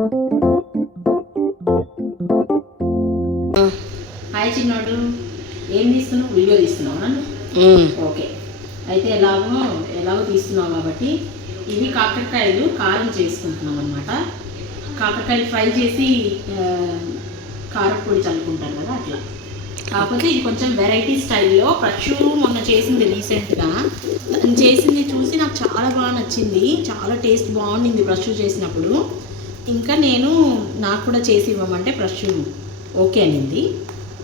Hi చిన్నోడు, ఏం తీస్తున్నావు? Video తీస్తున్నావు నన్ను? ఓకే, అయితే ఎలాగో తీస్తున్నావు కాబట్టి ఇవి కాకరకాయలు కారం చేసుకుంటున్నాం అనమాట. కాకరకాయలు ఫ్రై చేసి కారపొడి చల్లుకుంటారు కదా, అట్లా. కాకపోతే ఇది కొంచెం వెరైటీ స్టైల్లో. ప్రచు మొన్న చేసింది రీసెంట్గా, తను చేసింది చూసి నాకు చాలా బాగా నచ్చింది. చాలా టేస్ట్ బాగుండింది ప్రచు చేసినప్పుడు. ఇంకా నాకు కూడా చేసి ఇవ్వమంటే ప్రచు ఓకే అనింది.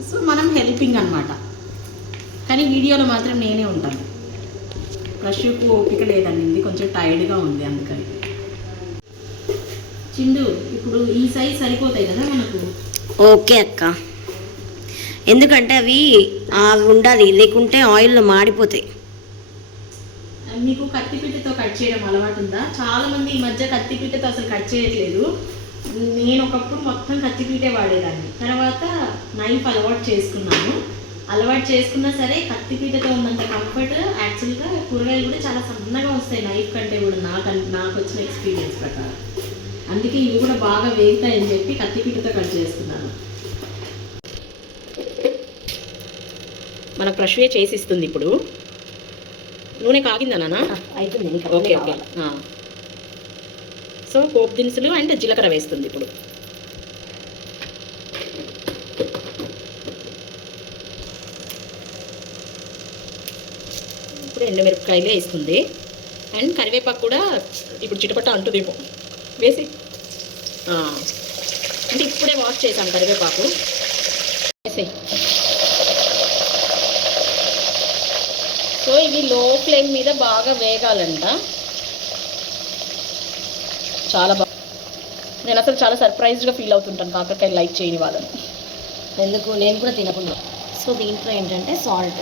సో మనం హెల్పింగ్ అనమాట. కానీ వీడియోలో మాత్రం నేనే ఉంటాను. ప్రశుకు ఓపిక లేదనింది, కొంచెం టైర్డ్గా ఉంది అందుకని. చిందు, ఇప్పుడు ఈ సైజ్ సరిపోతాయి కదా మనకు? ఓకే అక్క, ఎందుకంటే అవి ఉండాలి, లేకుంటే ఆయిల్లో మాడిపోతాయి. మీకు కత్తిపీటతో కట్ చేయడం అలవాటు ఉందా? చాలామంది ఈ మధ్య కత్తిపీటతో అసలు కట్ చేయట్లేదు. నేను ఒకప్పుడు మొత్తం కత్తిపీటే వాడేదాన్ని. తర్వాత నైఫ్ అలవాటు చేసుకున్నా సరే కత్తిపీటతో ఉన్నంత కంఫర్ట్ యాక్చువల్గా కూరగాయలు కూడా చాలా సన్నగా వస్తాయి నైఫ్ కంటే కూడా, నాకు వచ్చిన ఎక్స్పీరియన్స్ ప్రకారం. అందుకే ఇవి కూడా బాగా వేగుతాయని చెప్పి కత్తిపీటతో కట్ చేస్తున్నాను. మన ప్రశ్నే చేసిస్తుంది. ఇప్పుడు నూనె కాగిందా నాన్న? అయిపోయింది. Okay okay. సో పోపు దినుసులు అండ్ జీలకర్ర వేస్తుంది ఇప్పుడు. ఇప్పుడు ఎండుమిరపకాయలే వేస్తుంది. అండ్ కరివేపాకు కూడా ఇప్పుడు చిటపట అంటుందేమో వేసి. అంటే ఇప్పుడే వాష్ చేశాను కరివేపాకు. వేసేయి. సో ఇవి లో ఫ్లేమ్ మీద బాగా వేగాలంట. చాలా బాగా, నేను అసలు చాలా సర్ప్రైజ్డ్గా ఫీల్ అవుతుంటాను కాకరకాయ లైక్ చేయని వాళ్ళని. ఎందుకు? నేను కూడా తినకుండా. సో దీంట్లో ఏంటంటే సాల్ట్,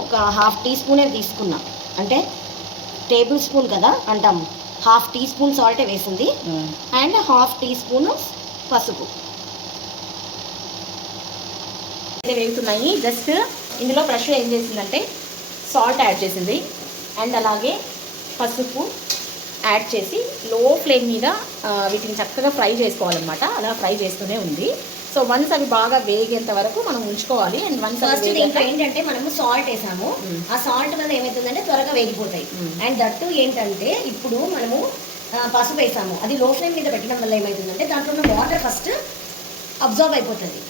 ఒక ½ టీ స్పూనే తీసుకున్నా. అంటే టేబుల్ స్పూన్ కదా అంటాం, ½ టీ స్పూన్ సాల్టే వేసింది. అండ్ ½ టీ స్పూన్ పసుపు వేగుతున్నాయి. జస్ట్ ఇందులో ఫ్రెష్ ఏం చేసిందంటే సాల్ట్ యాడ్ చేసింది అండ్ అలాగే పసుపు యాడ్ చేసి లో ఫ్లేమ్ మీద వీటిని చక్కగా ఫ్రై చేసుకోవాలన్నమాట. అలా ఫ్రై చేస్తూనే ఉంది. సో వన్స్ అవి బాగా వేగేంత వరకు మనం ఉంచుకోవాలి. అండ్ వన్స్ దీంట్లో ఏంటంటే మనము సాల్ట్ వేసాము, ఆ సాల్ట్ వల్ల ఏమవుతుందంటే త్వరగా వేగిపోతాయి. అండ్ దట్టు ఏంటంటే ఇప్పుడు మనము పసుపు వేసాము, అది లో ఫ్లేమ్ మీద పెట్టడం వల్ల ఏమవుతుందంటే దాంట్లో ఉన్న వాటర్ ఫస్ట్ అబ్జర్వ్ అయిపోతుంది,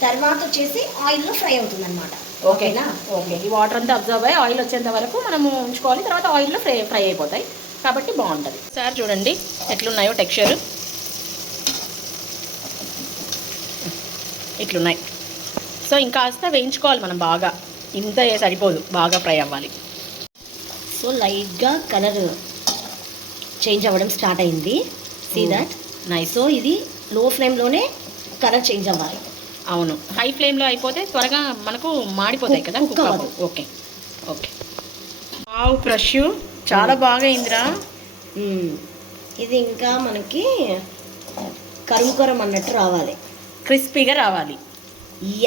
తర్వాత వచ్చేసి ఆయిల్లో ఫ్రై అవుతుంది అనమాట. ఓకేనా? ఓకే. ఈ వాటర్ అంతా అబ్జర్వ్ అయ్యి ఆయిల్ వచ్చేంత వరకు మనము ఉంచుకోవాలి. తర్వాత ఆయిల్లో ఫ్రై అయిపోతాయి కాబట్టి బాగుంటుంది. సార్ చూడండి ఎట్లున్నాయో టెక్స్చర్, ఇట్లున్నాయి. సో ఇంకాస్త వేయించుకోవాలి మనం బాగా, ఇంత సరిపోదు, బాగా ఫ్రై అవ్వాలి. సో లైట్గా కలర్ చేంజ్ అవ్వడం స్టార్ట్ అయింది. See that nice. సో ఇది లో ఫ్లేమ్లోనే కలర్ చేంజ్ అవ్వాలి. అవును, హై ఫ్లేమ్లో అయిపోతే త్వరగా మనకు మాడిపోతాయి కదా. Okay okay. వావ్, ఫ్రెష్ చాలా బాగా అయిందిరా. ఇది ఇంకా మనకి కరం అన్నట్టు రావాలి, క్రిస్పీగా రావాలి.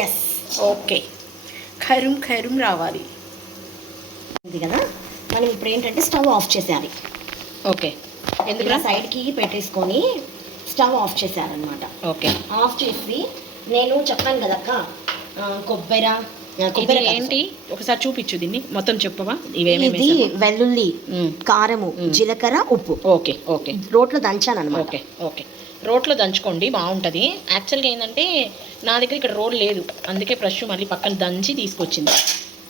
ఎస్. ఓకే, కరుం రావాలి. ఇది కదా. మనం ఇప్పుడు ఏంటంటే స్టవ్ ఆఫ్ చేసేయాలి. ఓకే, ఎందుకు సైడ్కి పెట్టేసుకొని స్టవ్ ఆఫ్ చేసేయాలన్నమాట. ఓకే, ఆఫ్ చేసి నేను చెప్పాను కదక్క, కొబ్బరి ఏంటి ఒకసారి చూపించు, దీన్ని మొత్తం చెప్పవా? ఇది వెల్లుల్లి, కారము, జీలకర్ర, ఉప్పు. Okay okay. రోట్లో దంచాను అనమాట. ఓకే ఓకే, రోట్లో దంచుకోండి బాగుంటుంది. యాక్చువల్గా ఏంటంటే నా దగ్గర ఇక్కడ రోల్ లేదు, అందుకే ఫ్రెష్ మళ్ళీ పక్కన దంచి తీసుకొచ్చింది.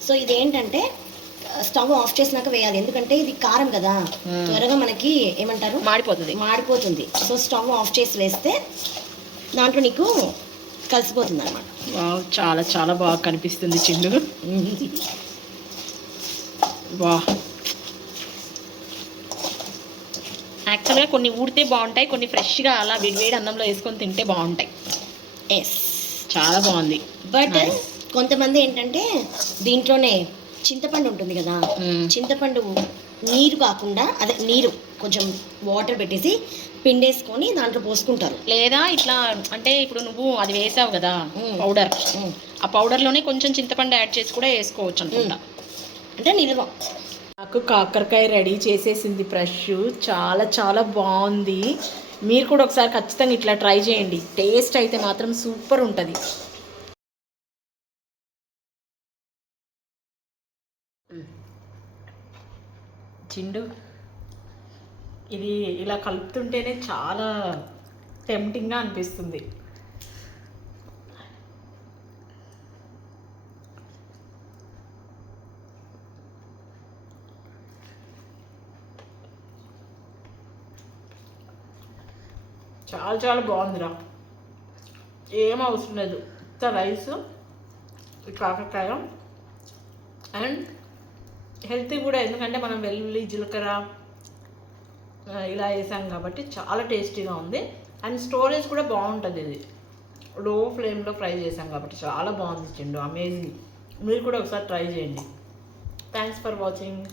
సో ఇది ఏంటంటే స్టవ్ ఆఫ్ చేసినాక వేయాలి, ఎందుకంటే ఇది కారం కదా, త్వరగా మనకి ఏమంటారు మాడిపోతుంది. సో స్టవ్ ఆఫ్ చేసి వేస్తే దాంట్లో నీకు కలిసిపోతుంది అనమాట. చాలా చాలా బాగా కనిపిస్తుంది చిండు. వా, యాక్చువల్గా కొన్ని ఊడితే బాగుంటాయి, కొన్ని ఫ్రెష్గా అలా వేడి అన్నంలో వేసుకొని తింటే బాగుంటాయి. ఎస్, చాలా బాగుంది. బట్ కొంతమంది ఏంటంటే దీంట్లోనే చింతపండు ఉంటుంది కదా, చింతపండు నీరు కాకుండా అదే నీరు కొంచెం వాటర్ పెట్టేసి పిండేసుకొని దాంట్లో పోసుకుంటారు. లేదా ఇట్లా అంటే ఇప్పుడు నువ్వు అది వేసావు కదా పౌడర్, ఆ పౌడర్లోనే కొంచెం చింతపండు యాడ్ చేసి కూడా వేసుకోవచ్చు అనుకుంటా. అంటే నిల్వ నాకు కాకరకాయ రెడీ చేసేసింది ఫ్రెష్. చాలా చాలా బాగుంది. మీరు కూడా ఒకసారి ఖచ్చితంగా ఇట్లా ట్రై చేయండి. టేస్ట్ అయితే మాత్రం సూపర్ ఉంటుంది. చిండు, ఇది ఇలా కలుపుతుంటేనే చాలా టెంప్టింగ్గా అనిపిస్తుంది. చాలా చాలా బాగుందిరా. ఏం అవసరం లేదు, ఇంత రైస్, కాకరకాయ అండ్ హెల్తీ కూడా, ఎందుకంటే మనం వెల్లుల్లి జీలకర్ర ఇలా వేసాం కాబట్టి చాలా టేస్టీగా ఉంది. అండ్ స్టోరేజ్ కూడా బాగుంటుంది. ఇది లో ఫ్లేమ్లో ఫ్రై చేసాం కాబట్టి చాలా బాగుంది చిండు, అమేజింగ్. మీరు కూడా ఒకసారి ట్రై చేయండి. Thanks for watching.